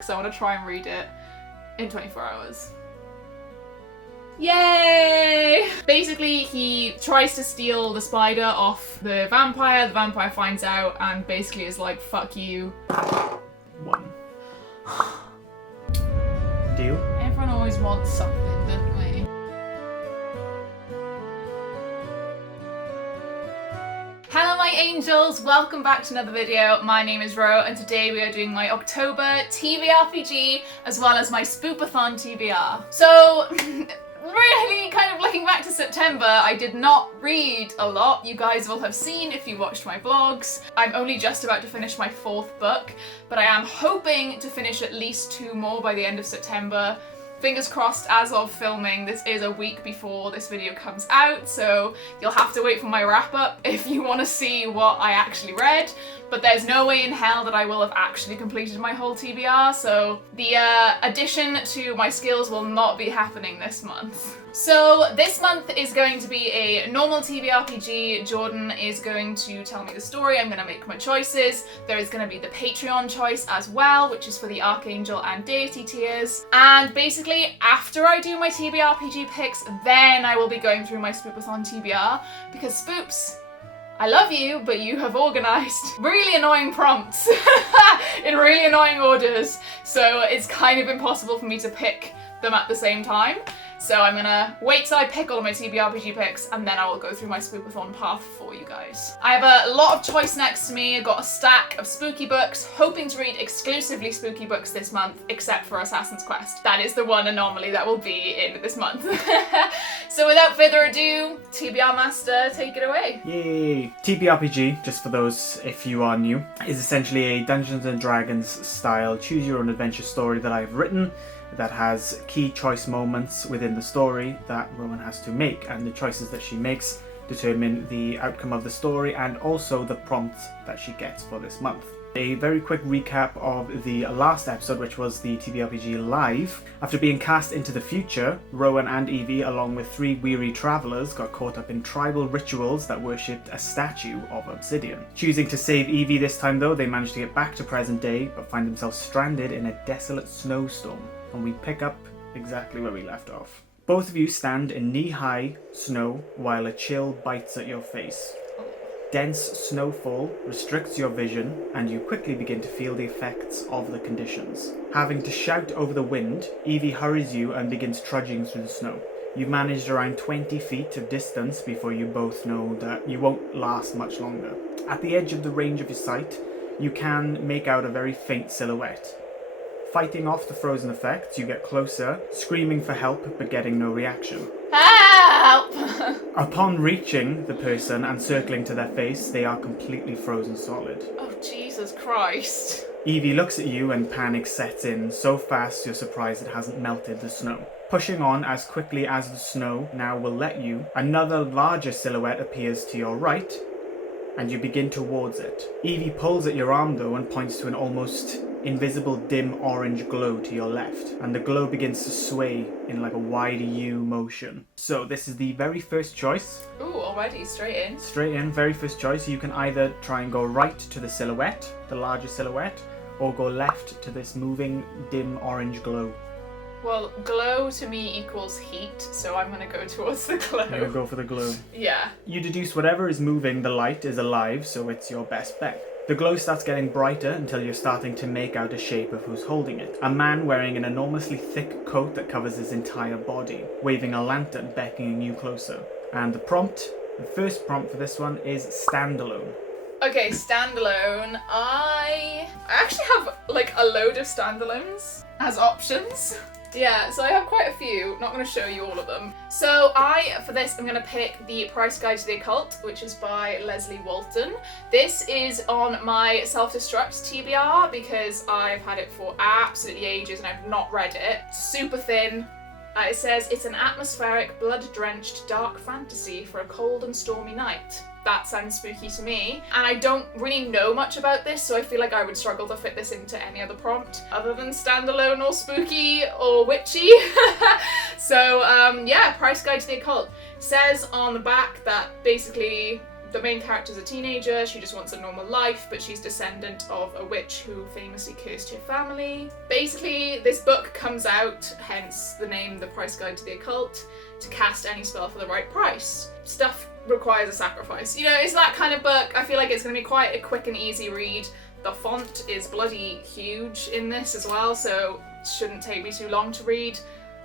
So I want to try and read it in 24 hours. Yay! Basically, he tries to steal the spider off the vampire finds out and basically is like, fuck you. 1. Deal? Everyone always wants something, don't we? Hello my angels, welcome back to another video. My name is Ro and today we are doing my October TBRPG as well as my Spoopathon TBR. So, really kind of looking back to September, I did not read a lot. You guys will have seen if you watched my vlogs. I'm only just about to finish my 4th book, but I am hoping to finish at least 2 more by the end of September. Fingers crossed, as of filming, this is a week before this video comes out, so you'll have to wait for my wrap up if you want to see what I actually read. But there's no way in hell that I will have actually completed my whole TBR, so the addition to my skills will not be happening this month. So this month is going to be a normal TBRPG. Jordan is going to tell me the story, I'm going to make my choices. There is going to be the Patreon choice as well, which is for the Archangel and Deity tiers. And basically, after I do my TBRPG picks, then I will be going through my Spoopathon TBR, because Spoops, I love you, but you have organised really annoying prompts in really annoying orders, so it's kind of impossible for me to pick them at the same time. So I'm gonna wait till I pick all of my TBRPG picks and then I will go through my Spoopathon path for you guys. I have a lot of choice next to me. I've got a stack of spooky books, hoping to read exclusively spooky books this month, except for Assassin's Quest. That is the one anomaly that will be in this month. So without further ado, TBR Master, take it away. Yay! TBRPG, just for those if you are new, is essentially a Dungeons & Dragons style choose your own adventure story that I've written that has key choice moments within the story that Rowan has to make, and the choices that she makes determine the outcome of the story and also the prompt that she gets for this month. A very quick recap of the last episode, which was the TBRPG Live. After being cast into the future, Rowan and Evie, along with 3 weary travellers, got caught up in tribal rituals that worshipped a statue of obsidian. Choosing to save Evie this time though, they managed to get back to present day, but find themselves stranded in a desolate snowstorm. And we pick up exactly where we left off. Both of you stand in knee-high snow while a chill bites at your face. Dense snowfall restricts your vision and you quickly begin to feel the effects of the conditions. Having to shout over the wind, Evie hurries you and begins trudging through the snow. You've managed around 20 feet of distance before you both know that you won't last much longer. At the edge of the range of your sight, you can make out a very faint silhouette. Fighting off the frozen effects, you get closer, screaming for help but getting no reaction. Help! Upon reaching the person and circling to their face, they are completely frozen solid. Oh, Jesus Christ. Evie looks at you and panic sets in, so fast you're surprised it hasn't melted the snow. Pushing on as quickly as the snow now will let you, another larger silhouette appears to your right, and you begin towards it. Evie pulls at your arm though and points to an almost invisible dim orange glow to your left, and the glow begins to sway in like a wide U motion. So this is the very first choice. Ooh, already, straight in. Straight in, very first choice. You can either try and go right to the silhouette, the larger silhouette, or go left to this moving dim orange glow. Well, glow to me equals heat, so I'm gonna go towards the glow. You're gonna go for the glow. Yeah. You deduce whatever is moving the light is alive, so it's your best bet. The glow starts getting brighter until you're starting to make out a shape of who's holding it. A man wearing an enormously thick coat that covers his entire body, waving a lantern beckoning you closer. And the first prompt for this one is standalone. Okay, standalone. I actually have like a load of standalones as options. Yeah, so I have quite a few. Not going to show you all of them. So for this, I'm going to pick The Price Guide to the Occult, which is by Leslie Walton. This is on my self-destruct TBR because I've had it for absolutely ages and I've not read it. It's super thin. It says, it's an atmospheric, blood-drenched, dark fantasy for a cold and stormy night. That sounds spooky to me. And I don't really know much about this, so I feel like I would struggle to fit this into any other prompt other than standalone or spooky or witchy. So, yeah, Price Guide to the Occult. Says on the back that basically The main character's a teenager, she just wants a normal life, but she's descendant of a witch who famously cursed her family. Basically, this book comes out, hence the name The Price Guide to the Occult, to cast any spell for the right price. Stuff requires a sacrifice. You know, it's that kind of book. I feel like it's going to be quite a quick and easy read. The font is bloody huge in this as well, so it shouldn't take me too long to read.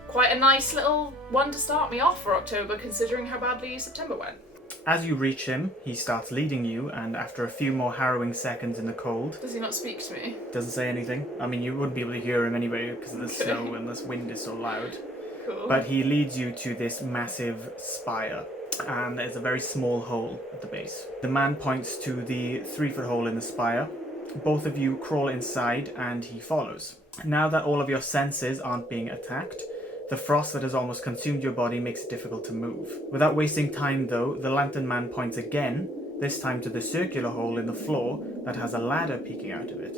Quite a nice little one to start me off for October, considering how badly September went. As you reach him, he starts leading you, and after a few more harrowing seconds in the cold... Does he not speak to me? Doesn't say anything. I mean, you wouldn't be able to hear him anyway because of the snow and this wind is so loud. Cool. But he leads you to this massive spire, and there's a very small hole at the base. The man points to the 3-foot hole in the spire. Both of you crawl inside, and he follows. Now that all of your senses aren't being attacked, the frost that has almost consumed your body makes it difficult to move. Without wasting time though, the lantern man points again, this time to the circular hole in the floor that has a ladder peeking out of it.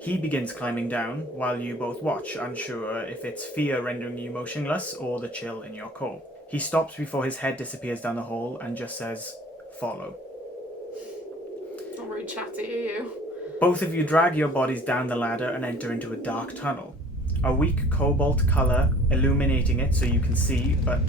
He begins climbing down while you both watch, unsure if it's fear rendering you motionless or the chill in your core. He stops before his head disappears down the hole and just says, "Follow." Not very chatty, are you? Both of you drag your bodies down the ladder and enter into a dark tunnel. A weak cobalt colour illuminating it so you can see, but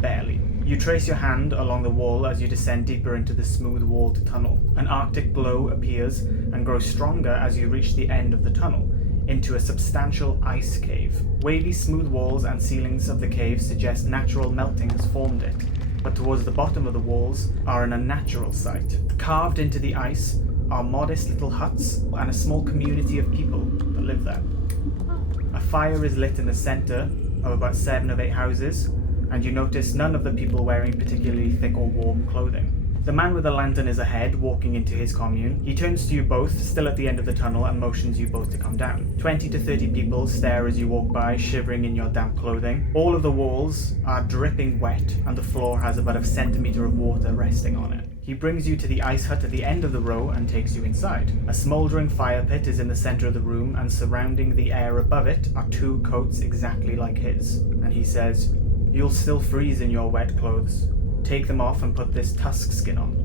barely. You trace your hand along the wall as you descend deeper into the smooth-walled tunnel. An arctic glow appears and grows stronger as you reach the end of the tunnel, into a substantial ice cave. Wavy smooth walls and ceilings of the cave suggest natural melting has formed it, but towards the bottom of the walls are an unnatural sight. Carved into the ice are modest little huts and a small community of people that live there. A fire is lit in the centre of about 7 of 8 houses, and you notice none of the people wearing particularly thick or warm clothing. The man with the lantern is ahead, walking into his commune. He turns to you both, still at the end of the tunnel, and motions you both to come down. 20 to 30 people stare as you walk by, shivering in your damp clothing. All of the walls are dripping wet, and the floor has about a centimetre of water resting on it. He brings you to the ice hut at the end of the row and takes you inside. A smouldering fire pit is in the centre of the room, and surrounding the air above it are 2 coats exactly like his. And he says, "You'll still freeze in your wet clothes. Take them off and put this tusk skin on."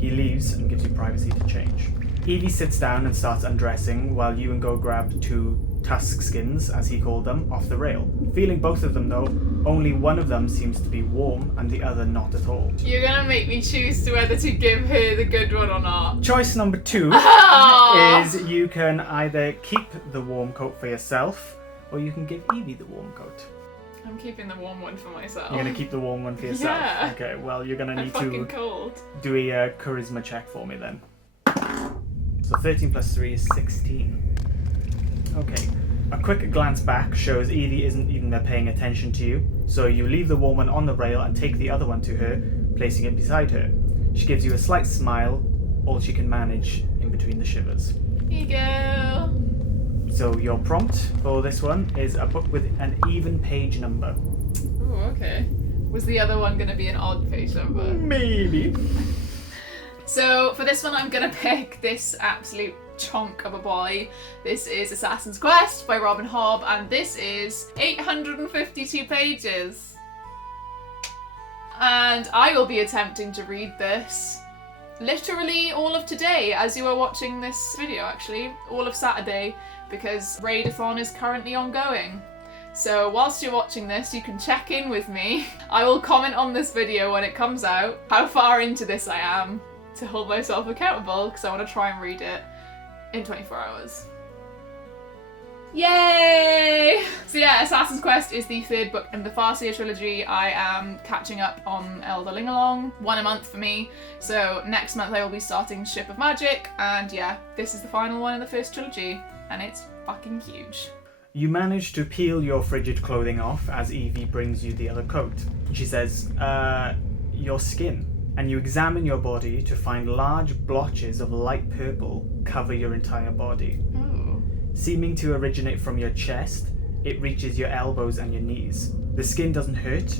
He leaves and gives you privacy to change. Evie sits down and starts undressing while you and Go grab 2 tusk skins, as he called them, off the rail. Feeling both of them though, only one of them seems to be warm and the other not at all. You're gonna make me choose to whether to give her the good one or not. Choice number 2 is you can either keep the warm coat for yourself, or you can give Evie the warm coat. I'm keeping the warm one for myself. You're gonna keep the warm one for yourself? Yeah. Okay, well you're gonna I'm need fucking to cold. do a charisma check for me then. So 13 plus 3 is 16. Okay. A quick glance back shows Evie isn't even paying attention to you, so you leave the warm one on the rail and take the other one to her, placing it beside her. She gives you a slight smile, all she can manage in between the shivers. Here you go. So your prompt for this one is a book with an even page number. Oh, okay. Was the other one going to be an odd page number? Maybe. So for this one I'm going to pick this absolute chunk of a boy. This is Assassin's Quest by Robin Hobb, and this is 852 pages. And I will be attempting to read this literally all of today as you are watching this video, actually. All of Saturday, because Raidathon is currently ongoing. So whilst you're watching this, you can check in with me. I will comment on this video when it comes out, how far into this I am, to hold myself accountable, because I want to try and read it in 24 hours. Yay! So yeah, Assassin's Quest is the 3rd book in the Farseer trilogy. I am catching up on Elderling Along, 1 a month for me. So next month I will be starting Ship of Magic, and yeah, this is the final one in the 1st trilogy, and it's fucking huge. You manage to peel your frigid clothing off as Evie brings you the other coat. She says, your skin. And you examine your body to find large blotches of light purple cover your entire body. Ooh. Seeming to originate from your chest, it reaches your elbows and your knees. The skin doesn't hurt,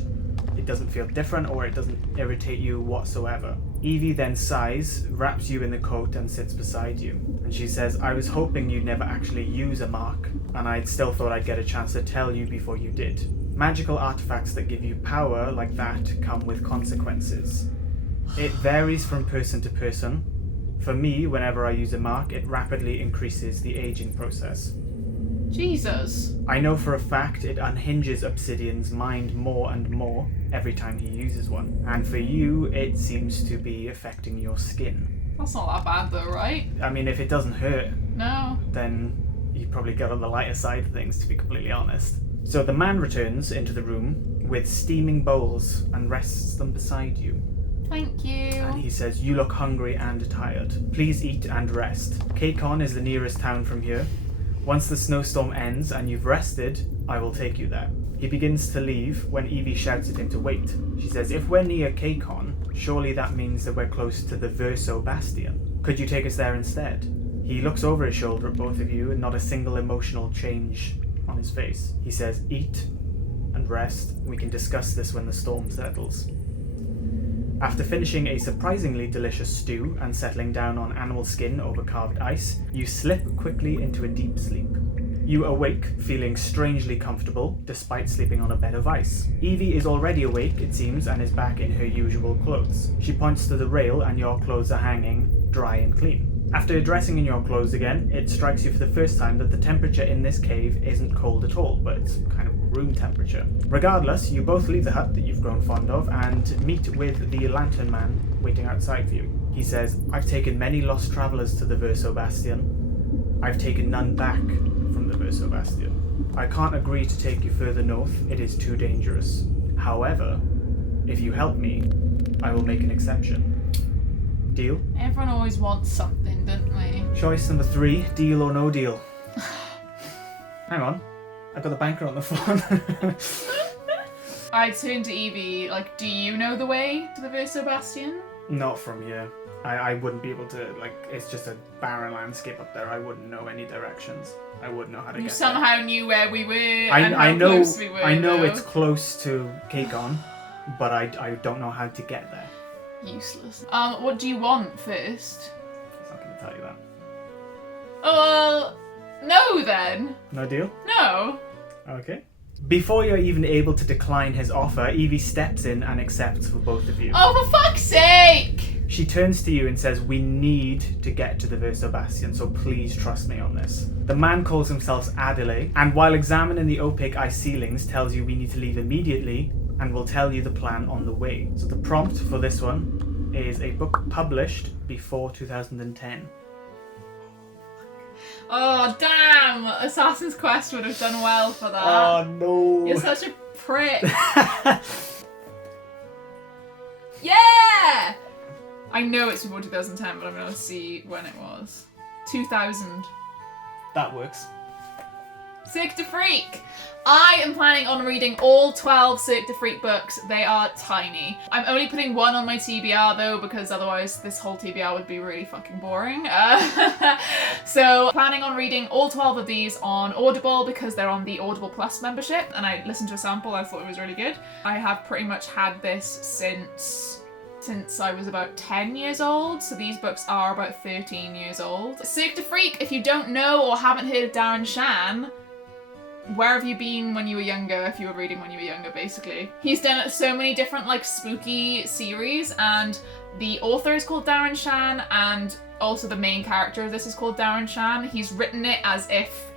it doesn't feel different, or it doesn't irritate you whatsoever. Evie then sighs, wraps you in the coat and sits beside you. And she says, "I was hoping you'd never actually use a mark, and I'd still thought I'd get a chance to tell you before you did. Magical artifacts that give you power like that come with consequences. It varies from person to person. For me, whenever I use a mark, it rapidly increases the aging process. Jesus. I know for a fact it unhinges Obsidian's mind more and more every time he uses one. And for you, it seems to be affecting your skin. That's not that bad though, right? I mean, if it doesn't hurt, No. then you probably get on the lighter side of things, to be completely honest. So the man returns into the room with steaming bowls and rests them beside you. Thank you. And he says, "You look hungry and tired. Please eat and rest. Caicon is the nearest town from here. Once the snowstorm ends and you've rested, I will take you there." He begins to leave when Evie shouts at him to wait. She says, "If we're near Caicon, surely that means that we're close to the Verso Bastion. Could you take us there instead?" He looks over his shoulder at both of you and not a single emotional change on his face. He says, "Eat and rest. We can discuss this when the storm settles." After finishing a surprisingly delicious stew and settling down on animal skin over carved ice, you slip quickly into a deep sleep. You awake, feeling strangely comfortable, despite sleeping on a bed of ice. Evie is already awake, it seems, and is back in her usual clothes. She points to the rail and your clothes are hanging, dry and clean. After dressing in your clothes again, it strikes you for the first time that the temperature in this cave isn't cold at all, but it's kind of room temperature. Regardless, you both leave the hut that you've grown fond of and meet with the Lantern Man waiting outside for you. He says, "I've taken many lost travellers to the Verso Bastion. I've taken none back from the Verso Bastion. I can't agree to take you further north, it is too dangerous. However, if you help me, I will make an exception. Deal?" Everyone always wants something, don't they? Choice number 3, deal or no deal. Hang on, I've got the banker on the phone. I turn to Evie, like, do you know the way to the Verso Bastion? Not from here. I wouldn't be able to, like, it's just a barren landscape up there. I wouldn't know any directions. I wouldn't know how to You get somehow knew where we were I and how know, close we were. I know though. it's close to Caicon, but I don't know how to get there. Useless. What do you want first? He's not going to tell you that. Oh, well, no then. No deal? No. Okay. Before you're even able to decline his offer, Evie steps in and accepts for both of you. Oh, for fuck's sake! She turns to you and says, "We need to get to the Verso Bastion, so please trust me on this." The man calls himself Adelaide, and while examining the opaque ice ceilings, tells you we need to leave immediately and will tell you the plan on the way. So the prompt for this one is a book published before 2010. Oh, damn! Assassin's Quest would have done well for that. Oh no! You're such a prick. Yeah! I know it's before 2010, but I'm going to see when it was. 2000. That works. Cirque du Freak! I am planning on reading all 12 Cirque du Freak books. They are tiny. I'm only putting one on my TBR though, because otherwise this whole TBR would be really fucking boring. So planning on reading all 12 of these on Audible because they're on the Audible Plus membership, and I listened to a sample, I thought it was really good. I have pretty much had this since I was about 10 years old, so these books are about 13 years old. Cirque du Freak, if you don't know or haven't heard of Darren Shan, where have you been when you were younger, if you were reading when you were younger, basically? He's done so many different, like, spooky series, and the author is called Darren Shan, and also the main character of this is called Darren Shan. He's written it as if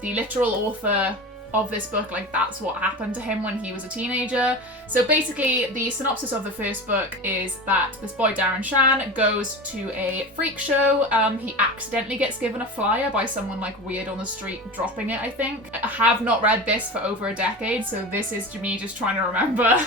the literal author of this book, like, that's what happened to him when he was a teenager. So basically, the synopsis of the first book is that this boy Darren Shan goes to a freak show. He accidentally gets given a flyer by someone, like, weird on the street dropping it, I think. I have not read this for over a decade, so this is me just trying to remember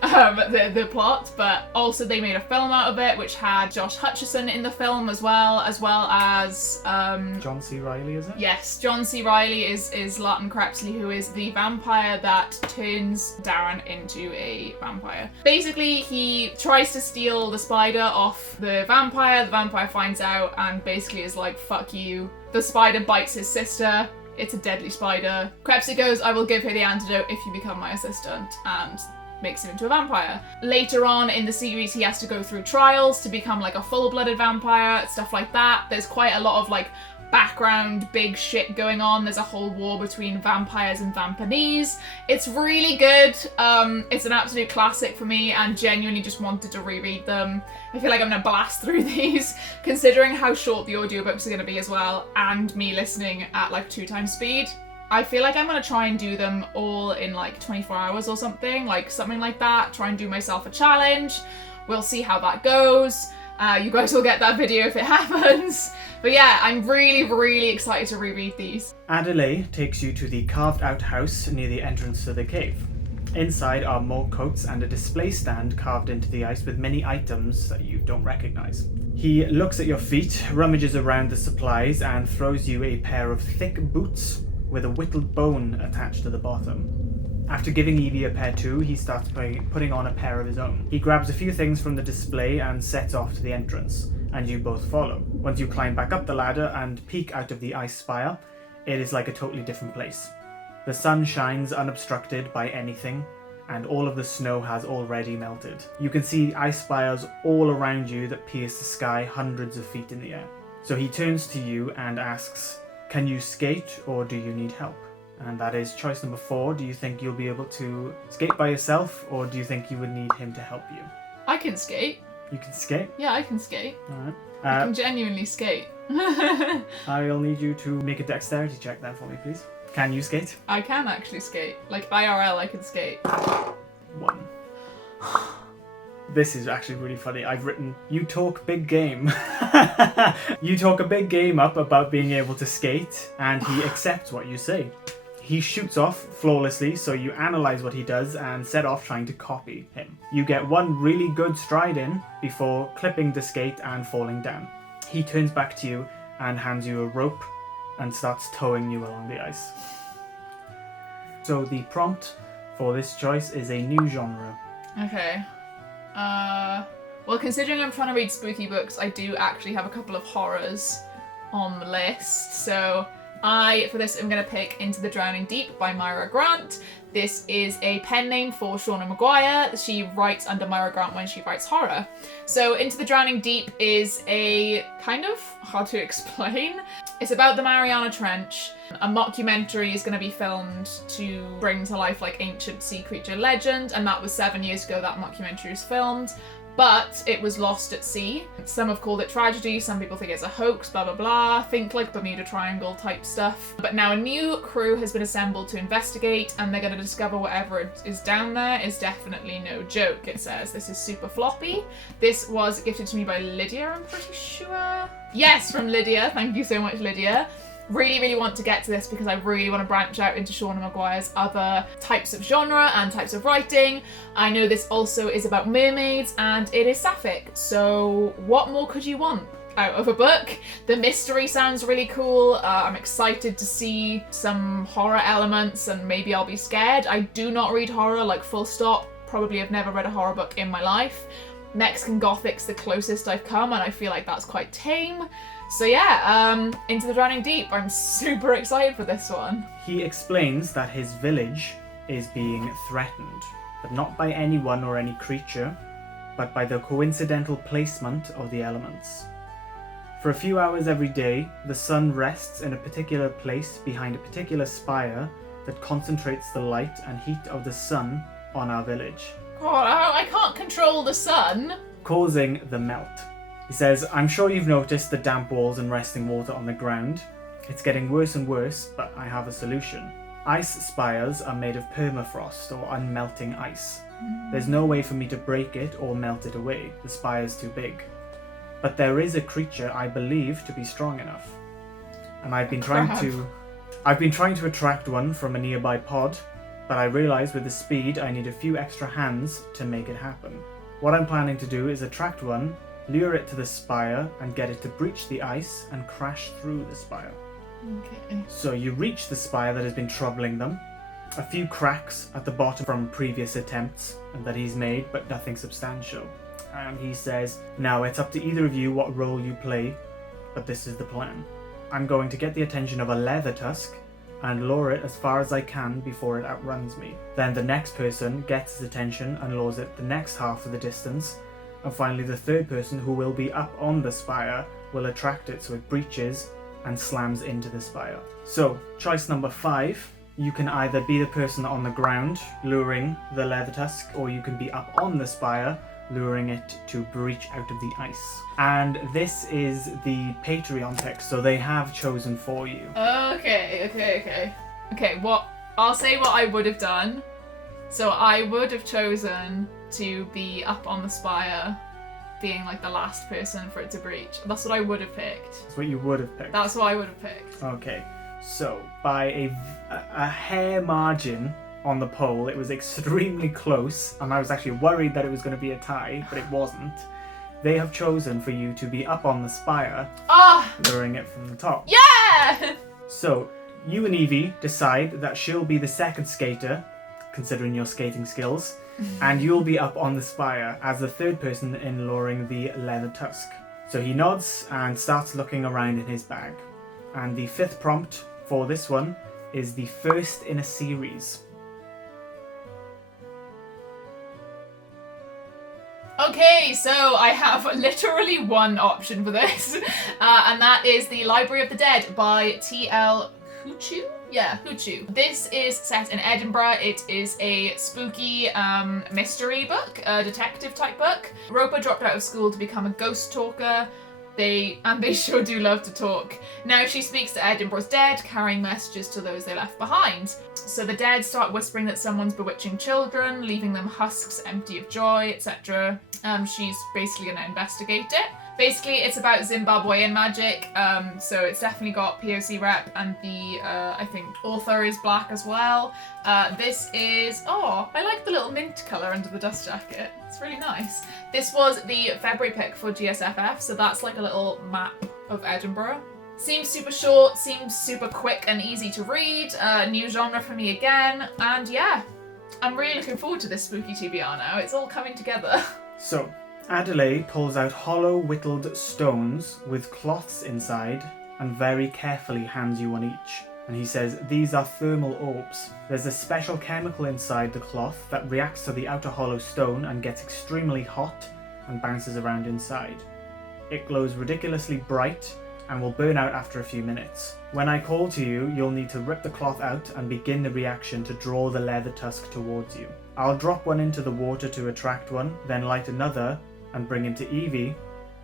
the plot. But also they made a film out of it, which had Josh Hutcherson in the film as well as John C. Reilly, is it? Yes, John C. Reilly is Lawton Crepsley, who is the vampire that turns Darren into a vampire. Basically, he tries to steal the spider off the vampire finds out and basically is like, fuck you. The spider bites his sister. It's a deadly spider. Crepsley goes, I will give her the antidote if you become my assistant, and makes him into a vampire. Later on in the series, he has to go through trials to become like a full-blooded vampire, stuff like that. There's quite a lot of like background big shit going on. There's a whole war between vampires and vampanese. It's really good. It's an absolute classic for me, and genuinely just wanted to reread them. I feel like I'm gonna blast through these, considering how short the audiobooks are gonna be as well, and me listening at like 2 times speed. I feel like I'm gonna try and do them all in like 24 hours or something like that. Try and do myself a challenge. We'll see how that goes. You guys will get that video if it happens. But yeah, I'm really, really excited to reread these. Adelaide takes you to the carved out house near the entrance to the cave. Inside are more coats and a display stand carved into the ice with many items that you don't recognize. He looks at your feet, rummages around the supplies, and throws you a pair of thick boots with a whittled bone attached to the bottom. After giving Evie a pair too, he starts putting on a pair of his own. He grabs a few things from the display and sets off to the entrance, and you both follow. Once you climb back up the ladder and peek out of the ice spire, it is like a totally different place. The sun shines unobstructed by anything, and all of the snow has already melted. You can see ice spires all around you that pierce the sky hundreds of feet in the air. So he turns to you and asks, "Can you skate, or do you need help?" And that is choice number 4. Do you think you'll be able to skate by yourself, or do you think you would need him to help you? I can skate. You can skate? Yeah, I can skate. Alright. I can genuinely skate. I'll need you to make a dexterity check then for me, please. Can you skate? I can actually skate. Like IRL, I can skate. 1. This is actually really funny. I've written, "You talk big game." You talk a big game up about being able to skate, and he accepts what you say. He shoots off flawlessly, so you analyze what he does and set off trying to copy him. You get one really good stride in before clipping the skate and falling down. He turns back to you and hands you a rope and starts towing you along the ice. So the prompt for this choice is a new genre. Okay. Well, considering I'm trying to read spooky books, I do actually have a couple of horrors on the list. So for this, I'm going to pick Into the Drowning Deep by Myra Grant. This is a pen name for Shauna Maguire. She writes under Myra Grant when she writes horror. So Into the Drowning Deep is a kind of hard to explain. It's about the Mariana Trench. A mockumentary is going to be filmed to bring to life like ancient sea creature legend, and that was 7 years ago that mockumentary was filmed. But it was lost at sea. Some have called it tragedy, some people think it's a hoax, blah blah blah, think like Bermuda Triangle type stuff. But now a new crew has been assembled to investigate, and they're going to discover whatever is down there is definitely no joke. It says this is super floppy. This was gifted to me by Lydia, I'm pretty sure. Yes, from Lydia. Thank you so much, Lydia. Really, really want to get to this because I really want to branch out into Shauna Maguire's other types of genre and types of writing. I know this also is about mermaids and it is sapphic, so what more could you want out of a book? The mystery sounds really cool. I'm excited to see some horror elements and maybe I'll be scared. I do not read horror, like full stop. Probably have never read a horror book in my life. Mexican Gothic's the closest I've come and I feel like that's quite tame. So yeah, Into the Drowning Deep. I'm super excited for this one. He explains that his village is being threatened, but not by anyone or any creature, but by the coincidental placement of the elements. For a few hours every day, the sun rests in a particular place behind a particular spire that concentrates the light and heat of the sun on our village. God, I can't control the sun. Causing the melt. He says, "I'm sure you've noticed the damp walls and resting water on the ground. It's getting worse and worse, but I have a solution. Ice spires are made of permafrost or unmelting ice. There's no way for me to break it or melt it away. The spire's too big. But there is a creature I believe to be strong enough. And I've been trying to attract one from a nearby pod, but I realize with the speed I need a few extra hands to make it happen. What I'm planning to do is attract one, lure it to the spire, and get it to breach the ice and crash through the spire." Okay. So you reach the spire that has been troubling them. A few cracks at the bottom from previous attempts that he's made, but nothing substantial. And he says, "Now it's up to either of you what role you play, but this is the plan. I'm going to get the attention of a leather tusk and lure it as far as I can before it outruns me. Then the next person gets its attention and lures it the next half of the distance. And finally the third person, who will be up on the spire, will attract it so it breaches and slams into the spire. So, choice number 5, you can either be the person on the ground luring the leather tusk, or you can be up on the spire luring it to breach out of the ice. And this is the Patreon text, so they have chosen for you. Okay, I'll say what I would have done. So I would have chosen to be up on the spire, being like the last person for it to breach. That's what I would have picked. That's what you would have picked? That's what I would have picked. Okay, so by a hair margin on the poll, it was extremely close, and I was actually worried that it was going to be a tie, but it wasn't. They have chosen for you to be up on the spire, luring it from the top. Yeah! So, you and Evie decide that she'll be the second skater, considering your skating skills, and you'll be up on the spire as the third person in luring the leather tusk. So he nods and starts looking around in his bag. And the 5th prompt for this one is the first in a series. Okay, so I have literally one option for this, and that is The Library of the Dead by T.L. Huchu? Yeah, Huchu. This is set in Edinburgh. It is a spooky mystery book, a detective type book. Roper dropped out of school to become a ghost talker. They sure do love to talk. Now she speaks to Edinburgh's dead, carrying messages to those they left behind. So the dead start whispering that someone's bewitching children, leaving them husks empty of joy, etc. She's basically going to investigate it. Basically, it's about Zimbabwean magic, so it's definitely got POC rep, and the, I think, author is black as well. This is, I like the little mint colour under the dust jacket. It's really nice. This was the February pick for GSFF, so that's like a little map of Edinburgh. Seems super short, seems super quick and easy to read, new genre for me again, and yeah, I'm really looking forward to this spooky TBR now. It's all coming together. So, Adelaide pulls out hollow whittled stones with cloths inside and very carefully hands you one each. And he says, these are thermal orbs. There's a special chemical inside the cloth that reacts to the outer hollow stone and gets extremely hot and bounces around inside. It glows ridiculously bright and will burn out after a few minutes. When I call to you, you'll need to rip the cloth out and begin the reaction to draw the leather tusk towards you. I'll drop one into the water to attract one, then light another and bring him to Evie,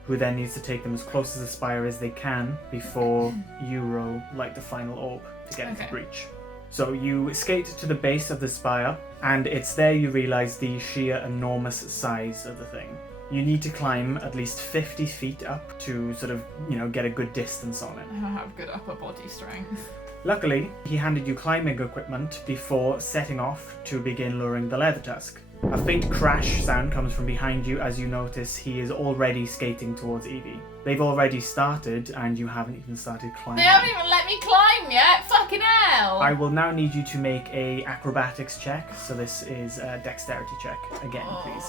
who then needs to take them as close to the spire as they can before you light the final orb to get into breach. So you skate to the base of the spire, and it's there you realise the sheer enormous size of the thing. You need to climb at least 50 feet up to sort of, get a good distance on it. I have good upper body strength. Luckily, he handed you climbing equipment before setting off to begin luring the leather tusk. A faint crash sound comes from behind you as you notice he is already skating towards Evie. They've already started and you haven't even started climbing. They haven't even let me climb yet? Fucking hell! I will now need you to make a acrobatics check. So this is a dexterity check. Again, please.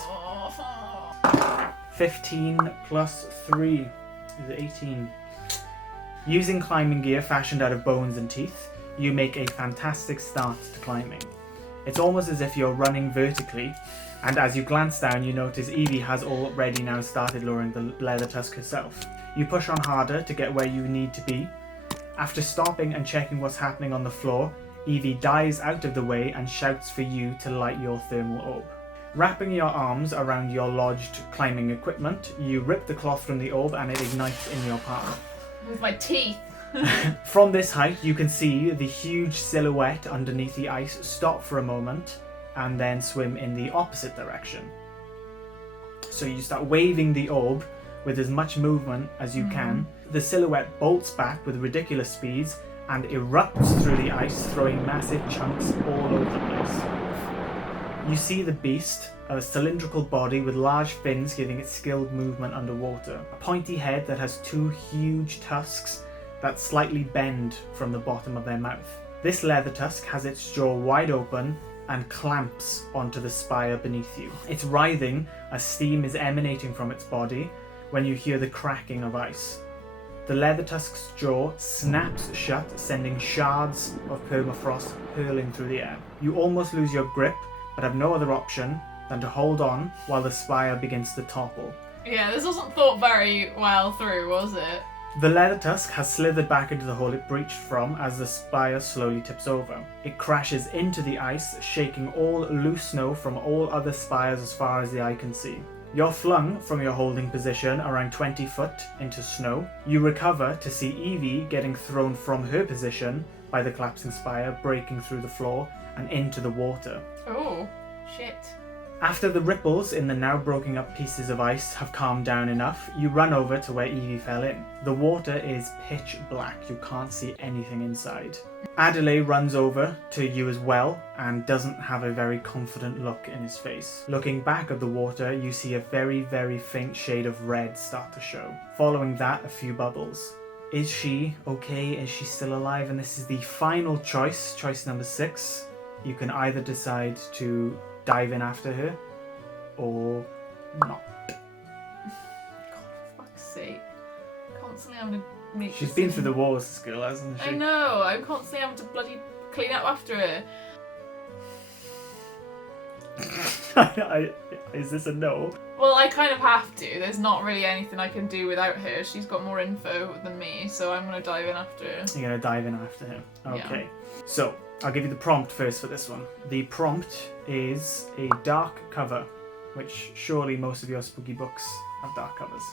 15 plus 3 is 18. Using climbing gear fashioned out of bones and teeth, you make a fantastic start to climbing. It's almost as if you're running vertically, and as you glance down you notice Evie has already now started luring the leather tusk herself. You push on harder to get where you need to be. After stopping and checking what's happening on the floor, Evie dives out of the way and shouts for you to light your thermal orb. Wrapping your arms around your lodged climbing equipment, you rip the cloth from the orb and it ignites in your palm. With my teeth. From this height, you can see the huge silhouette underneath the ice stop for a moment and then swim in the opposite direction. So you start waving the orb with as much movement as you can. The silhouette bolts back with ridiculous speeds and erupts through the ice, throwing massive chunks all over the place. You see the beast, a cylindrical body with large fins giving it skilled movement underwater. A pointy head that has 2 huge tusks that slightly bend from the bottom of their mouth. This leather tusk has its jaw wide open and clamps onto the spire beneath you. It's writhing as steam is emanating from its body when you hear the cracking of ice. The leather tusk's jaw snaps shut, sending shards of permafrost hurling through the air. You almost lose your grip, but have no other option than to hold on while the spire begins to topple. Yeah, this wasn't thought very well through, was it? The leather tusk has slithered back into the hole it breached from as the spire slowly tips over. It crashes into the ice, shaking all loose snow from all other spires as far as the eye can see. You're flung from your holding position around 20 foot into snow. You recover to see Evie getting thrown from her position by the collapsing spire, breaking through the floor and into the water. Oh, shit. After the ripples in the now broken up pieces of ice have calmed down enough, you run over to where Evie fell in. The water is pitch black, you can't see anything inside. Adelaide runs over to you as well and doesn't have a very confident look in his face. Looking back at the water, you see a very, very faint shade of red start to show. Following that, a few bubbles. Is she okay? Is she still alive? And this is the final choice number 6. You can either decide to dive in after her or not. God, for fuck's sake. Constantly having to make She's been through the wars, this girl, hasn't she? I know, I'm constantly having to bloody clean up after her. Is this a no? Well, I kind of have to. There's not really anything I can do without her. She's got more info than me, so I'm going to dive in after her. You're going to dive in after him. Okay. Yeah. So, I'll give you the prompt first for this one. The prompt is a dark cover, which surely most of your spooky books have dark covers.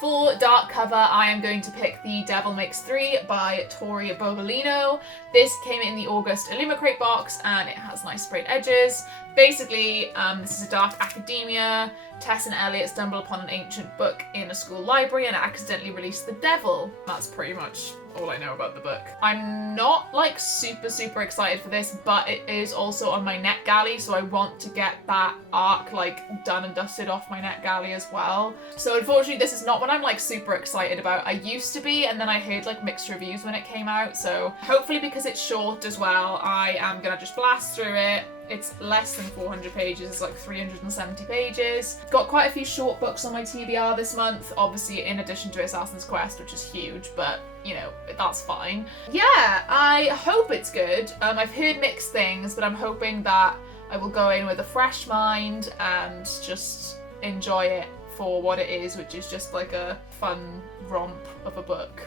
For dark cover, I am going to pick The Devil Makes 3 by Tori Bobolino. This came in the August Illumicrate box and it has nice sprayed edges. Basically, this is a dark academia. Tess and Elliot stumble upon an ancient book in a school library and accidentally release the devil. That's pretty much all I know about the book. I'm not like super excited for this, but it is also on my NetGalley, so I want to get that arc like done and dusted off my NetGalley as well. So unfortunately this is not what I'm like super excited about. I used to be, and then I heard like mixed reviews when it came out, so hopefully because it's short as well, I am gonna just blast through it. It's less than 400 pages, it's like 370 pages. Got quite a few short books on my TBR this month, obviously in addition to Assassin's Quest, which is huge, but you know, that's fine. Yeah, I hope it's good. I've heard mixed things, but I'm hoping that I will go in with a fresh mind and just enjoy it for what it is, which is just like a fun romp of a book.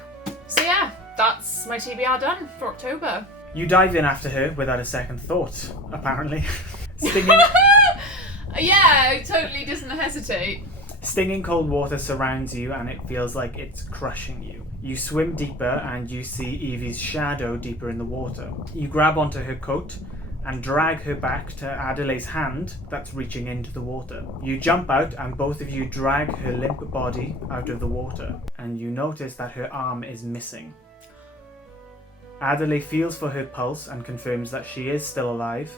So yeah, that's my TBR done for October. You dive in after her without a second thought, apparently. Stinging... Yeah, it totally doesn't hesitate. Stinging cold water surrounds you and it feels like it's crushing you. You swim deeper and you see Evie's shadow deeper in the water. You grab onto her coat and drag her back to Adelaide's hand that's reaching into the water. You jump out and both of you drag her limp body out of the water, and you notice that her arm is missing. Adelaide feels for her pulse and confirms that she is still alive.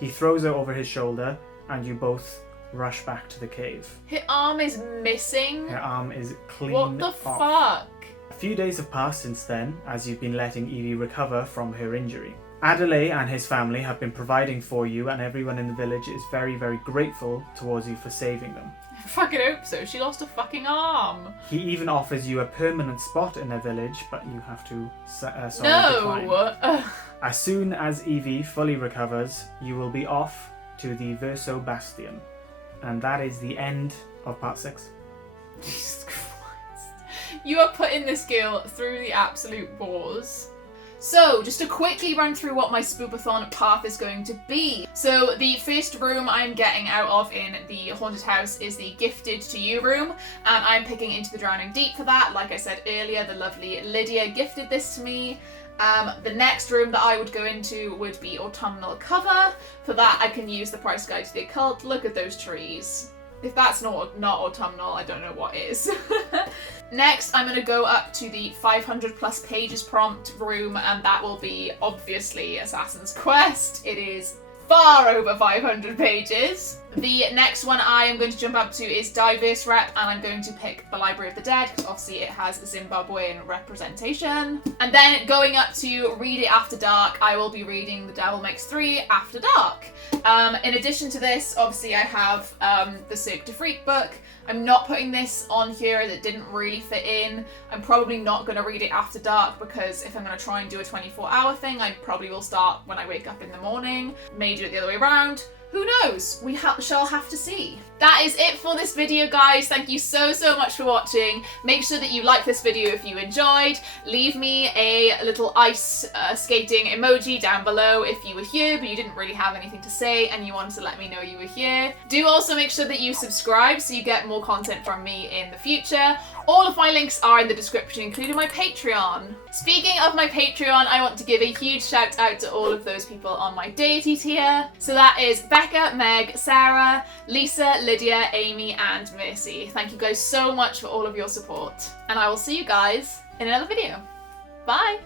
He throws her over his shoulder and you both rush back to the cave. Her arm is missing? Her arm is clean What the off. fuck? A few days have passed since then, as you've been letting Evie recover from her injury. Adelaide and his family have been providing for you, and everyone in the village is very, very grateful towards you for saving them. I fucking hope so. She lost a fucking arm. He even offers you a permanent spot in their village, but you have to decline. No! As soon as Evie fully recovers, you will be off to the Verso Bastion. And that is the end of part 6. Jesus Christ. You are putting this girl through the absolute wars. So, just to quickly run through what my spoopathon path is going to be. So, the first room I'm getting out of in the haunted house is the Gifted to You room, and I'm picking Into the Drowning Deep for that. Like I said earlier, the lovely Lydia gifted this to me. The next room that I would go into would be Autumnal Cover. For that, I can use the Price Guide to the Occult. Look at those trees. If that's not autumnal, I don't know what is. Next, I'm going to go up to the 500 plus pages prompt room, and that will be obviously Assassin's Quest. It is far over 500 pages. The next one I am going to jump up to is Diverse Rep, and I'm going to pick the Library of the Dead, because obviously it has Zimbabwean representation. And then going up to Read It After Dark, I will be reading The Devil Makes 3 After Dark. In addition to this, obviously I have the Cirque du Freak book. I'm not putting this on here, that didn't really fit in. I'm probably not going to read it after dark, because if I'm going to try and do a 24-hour thing, I probably will start when I wake up in the morning. May do it the other way around. Who knows? We shall have to see. That is it for this video, guys. Thank you so much for watching. Make sure that you like this video if you enjoyed. Leave me a little ice skating emoji down below if you were here but you didn't really have anything to say and you wanted to let me know you were here. Do also make sure that you subscribe so you get more content from me in the future. All of my links are in the description, including my Patreon. Speaking of my Patreon, I want to give a huge shout out to all of those people on my deity tier. So that is Becca, Meg, Sarah, Lisa, Lydia, Amy, and Mercy. Thank you guys so much for all of your support. And I will see you guys in another video. Bye!